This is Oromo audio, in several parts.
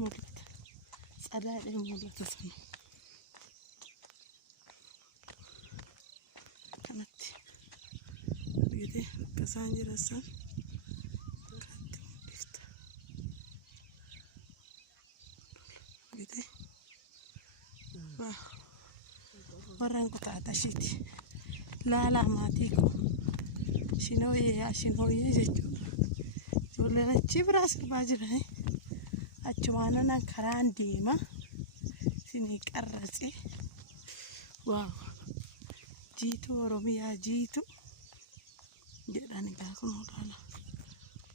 mul'ata. Tsadaadhee mul'ata sana. Kanatti argite akka isaan jiran san kanatti mul'ifta. Argite warreen kutaata ishiiti. Laalaa maatii koo shinooyyee jechuudha. Ijoolleen achi biraa sirbaa jiranii achumaan karaan deema isinii qarratse. Waaw jiituu Oromiyaa jiitu jedhani kun olaala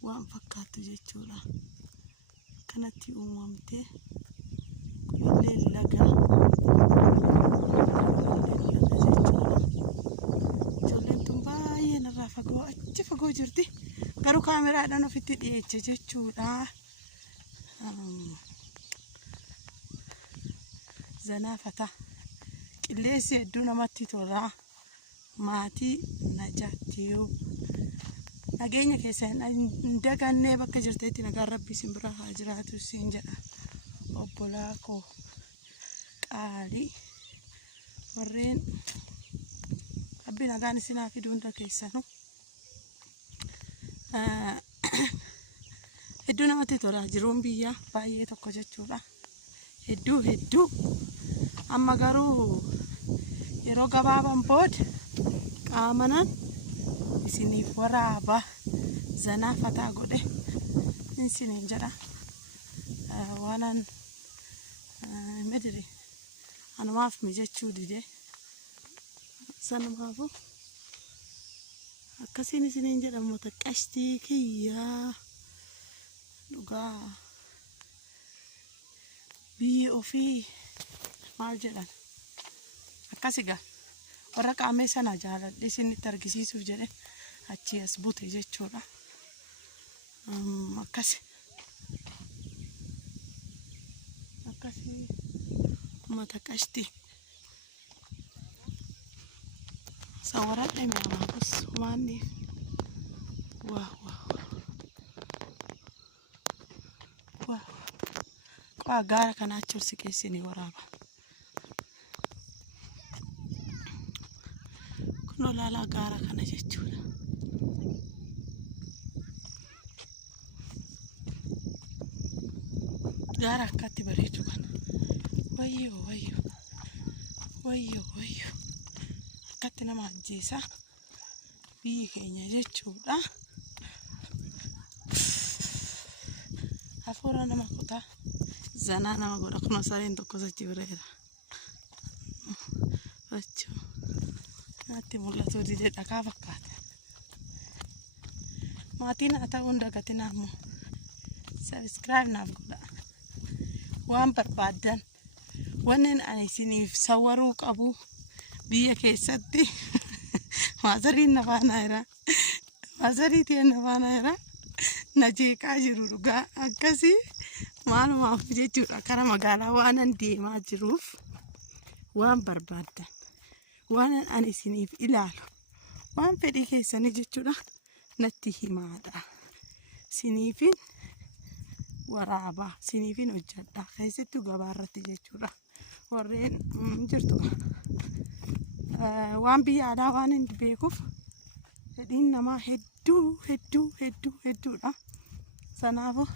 waan fakkaattu jechuudha. Kanatti uumamtee kunneen laga ijoolleen tun baay'ee narraa fagoo achi fagoo jirti. Garuu kaameraadhaan ofitti dhiyeecha jechuudha. Zanaafata qilleensi hedduu namatti tola. Maatii najaatiyoo nageenya keessa hin dagannee bakka jirteetti nagaan rabbii isin bira haa jiraatu siin jedha. Obbolaa koo qaalii warreen rabbi nagaan isinaa fiduu hunda keessanuu hedduu namatti tola. Jiruun biyyaa baay'ee tokko jechuudha. Hedduu amma garuu yeroo gabaabaan booda qaamanan isiniif waraaba zanaafataa godhe isiniin jedha. Waanan midiri anumaaf mijachuu dide sanumaafu akkasiin isiniin jedhamu qashtii kiyyaa dhugaa biyyi ofii maal jedhan akkasigaa warra qaamee sana jaaladhe isinitti argisiisuuf jedhe achi as bute jechuudha. Akkasi uummata qashtii sawaradhe mi'aamaafus maanni qo'a gaara kanaa achi ol siqeessanii waraaba. Kun olaalaa gaara kana jechuudha. Gaara akkatti bareedu kana. Wayyoo akkatti nama ajjeesa biyyi keenya jechuudha. Hafuura nama kutaa zanaa nama godha. Kun sareen tokko sachi bireera. Natti mul'atu dide dhagaa fakkaata. Maatiin haa ta'uun dagatinaa immoo subscribe naaf godha. Waan barbaadan wanneen ani isiniif sawwaruu qabu biyya keessatti maasariin na faana jira. Maasariitiin na faana jira. Na jeeqaa jiru dhugaa akkasii maalumaaf jechuudha. Kara magaalaa waanan deemaa jiruuf waan barbaadan waan ani isiniif ilaalu waan fedhii keessanii jechuudha natti himaadha. Siniifin waraabaa siniifin hojjadha keessattuu gabaarratti jechuudha. Warreen jirtu waan biyya aadaa waan hin beekuuf fedhiin namaa hedduudha. Sanaafuu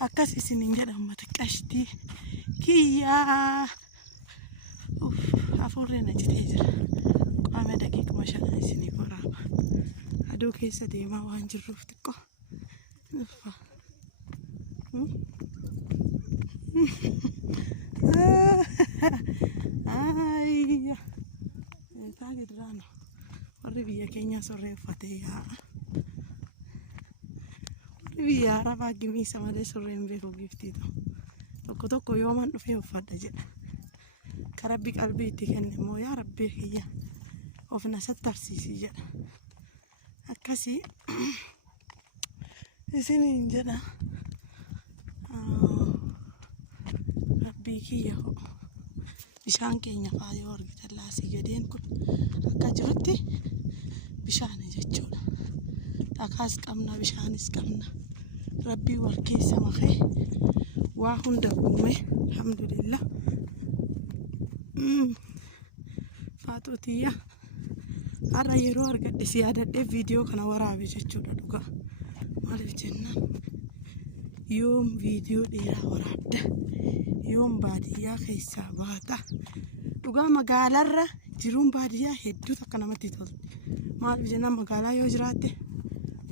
akkas isiniin jedhamu qashtii kiyyaa hafuurri na jitee jira. Qaama daqiiquma 5 isiniif waraaba. Aduu keessa deemaa waan jirruuf xiqqoo taage duraano warri biyya keenya sorree uffatee yaa'a. Warri biyya arabaa gimiisa malee sorree hin beeku giftii ta'u tokko yooman dhufee uffadha jedha. Karabbi qalbii itti kenne immoo yaa rabbii kiyya of na sattarsiisi jedha. Akkasii isiniin jedha. Rabbii kiyya bishaan keenya faayoo argitan laasii gadeen kun akka jirutti bishaan jechuudha. Dhakaas qabna bishaanis qabna. Rabbii wal keessa makee waa hunda uume alhamdulillah. Faatootiya har'a yeroo argadhe si yaadadhee viidiyoo kana waraabe jechuudha dhugaa. Maaliif jennaan yoom viidiyoo dheeraa waraabda yoom baadiyyaa keessaa baata dhugaa. Magaalarra jiruun baadiyyaa hedduu takka namatti tolti. Maaliif jennaan magaalaa yoo jiraatte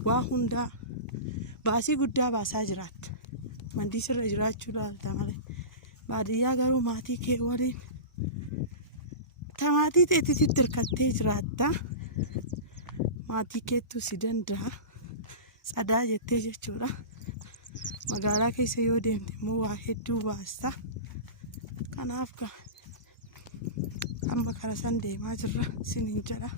waa hundaa baasii guddaa baasaa jiraatta. Mandii sirra jiraachuu laalta malee. Baadiyyaa garuu maatii kee waliin maatii teetitti hirkattee jiraatta. Maatii keettu si danda'a sadaa jettee jechuudha. Magaalaa keessa yoo deemte immoo waa hedduu baasta. Kanaaf amma karaa san deemaa jirra sinin jedha.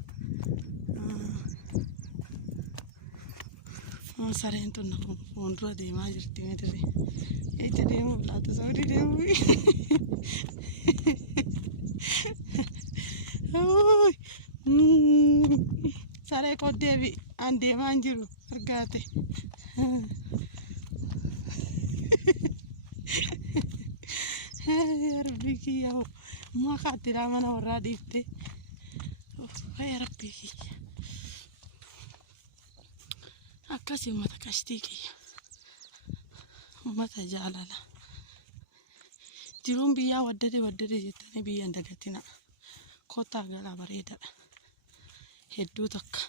Sareen tun fuuldura deemaa jirti meetirri. Eessa deemuu laata Saawudii deemuu? Saree koddeebi an deemaa hin jiru argaate. Rabbi kiyya maa kaattiraa mana warraa dhiifte. Rabbi kiyya akkasii uummata qashtii kiyya uummata jaalala. Jiruun biyyaa waddade jettanii biyyan dagatina. Kottaa galaa bareedadha hedduu takka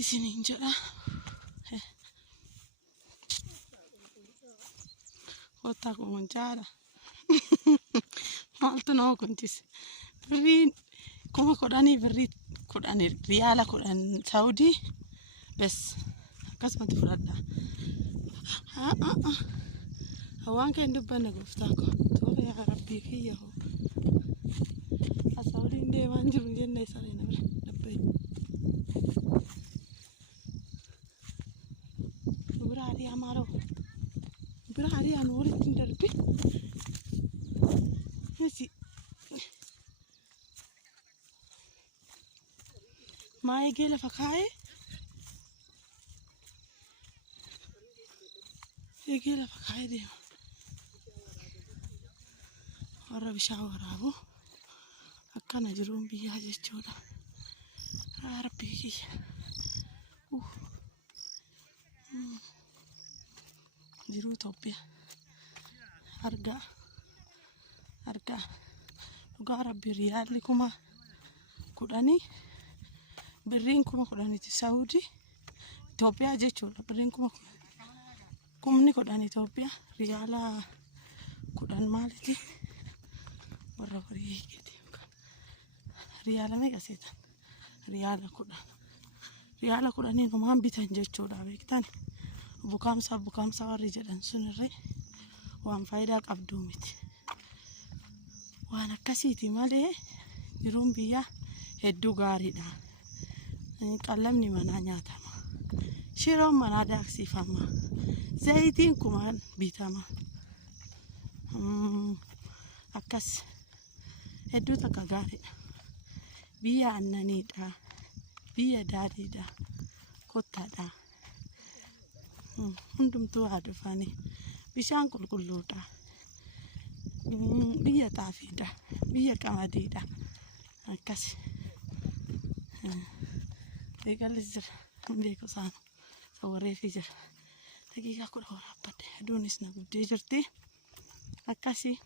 isiniin jedha. Kottaa kun jaala maaltu nama kunchise. Birriin kuma kudhanii birrii kudhanii riyaala kudhan Saawudii bes akkasumatti fudhadha. Waan kee hin dubbanne gooftaa koo tola yaa Rabbii kiyya hoo. Saawudiin deemaa hin jiru jenne saree nama dhabbee. Biraarii amaaroo biraarii anu walitti hin darbi. Maa eegee lafa kaa'ee eegee lafa kaa'ee deema. Warra bishaan waraabu akkana jiruun biyyaa jechuudha. Rabbii kiyya jiruu Itoophiyaa argaa dhugaa Rabbi. Riyaalli kuma kudhanii birriin kuma kudhaniiti Saawudii Itoophiyaa jechuudha. Birriin kumni kudhan Itoophiyaa riyaala kudhan maaliti warra horii eegate. Riyaala meeqa seetan? Riyaala kudhanii numaan bitan jechuudha beektan. Bukaamsa warri jedhan sunirree waan faayidaa qabduu miti. Waan akkasiiti malee jiruun biyyaa hedduu gaariidha. Qallamni manaa nyaatama. Shiroon manaa daaksifama. Zayitiin kumaan bitama. Akkas hedduu takka gaariidha. Biyya aannaniidha. Biyya daadhiidha. Kottaadha. Hundumtuu haa dhufanii. Bishaan qulqulluudha. Biyya xaafiidha. Biyya qamadiidha. Akkas eegallis jira. Beeku isaanu sawwareefii jira. Daqiiqaa 10 waraabbadhe. Aduunis na guddee jirti. Akkasii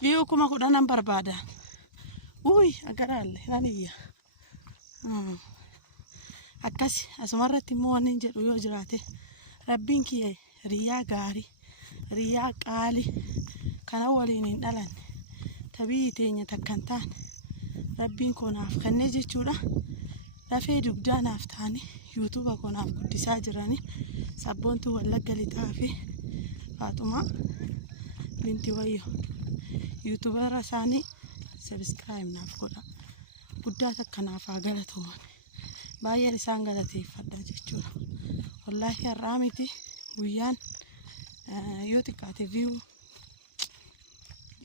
biyyoo kuma 10 barbaada. Agaraalle naniyya. Akkasii asumarratti immoo waan hin jedhu yoo jiraate Rabbiin kiyya riyaa gaarii riyaa qaalii kana waliin hin dhalanne tabii teenya takkan taane Rabbiin koonaaf kennee jechuudha. Lafee dugdaa naaf taane yuutuuba koonaaf guddisaa jiranii sabboontuu Wallagga Lixaa fi Faaxumaa binti Wayyo yuutuubara isaanii sabskiraayib naaf godha. Guddaa takka naaf haa galatooman. Baay'een isaan galateeffadha jechuudha. Wallaahi har'aa miti guyyaan yoo xiqqaate viyuu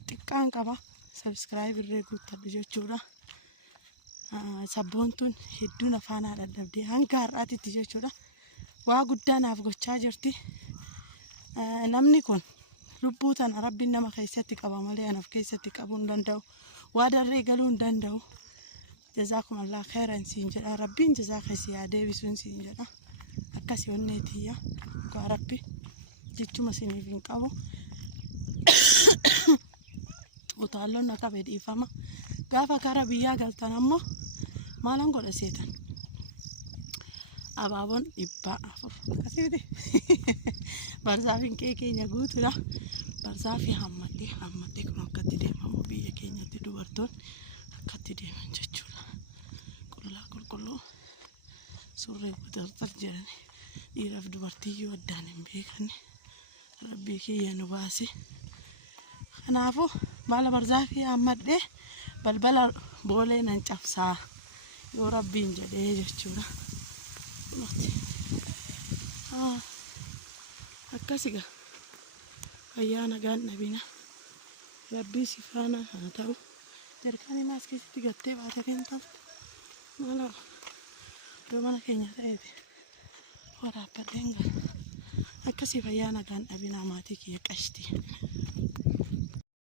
xiqqaan qaba. Sabskiraayib irree guuttadhu jechuudha. Sabboontuun hedduun afaan haadha dhabdee hanga har'aatitti jechuudha. Waa guddaa naaf gochaa jirti. namni kun lubbuu tana rabbiin nama keessatti qaba malee anaaf keessatti qabuu hin danda'u. Waa darree galuu hin danda'u. جزاكم الله خيرا سينجلا ربين جزاك يا ديفيسون سينجلا أكاسي ونيتيا كربي جيتو مسيني فين كابو وطالونا كابد إفما كافا كربيا قلتنا مو ما لنقول أسيتن أبابون إبا كسيدي برزافين كيكي نقول لا برزافي حمدي كم كتير ما مو بيجي كينيا تدورتون كتير من جتشولا كله سوري بدرتر جاني يرف دبرتي يوداني بيكني ربي كي ينباسي خنافو مالا مرزاكي أمد ده بلبلا بولي ننشف سا يو ربي نجدي جتشولا أكاسيكا أيانا قان نبينا ربي سفانا أنا تاو جركاني ماسكي ستيقتي بعدين تاو مالا دوما كينيا تايدي ورا بدنجا أكاسي فيانا كان أبينا ماتيكي يكشتي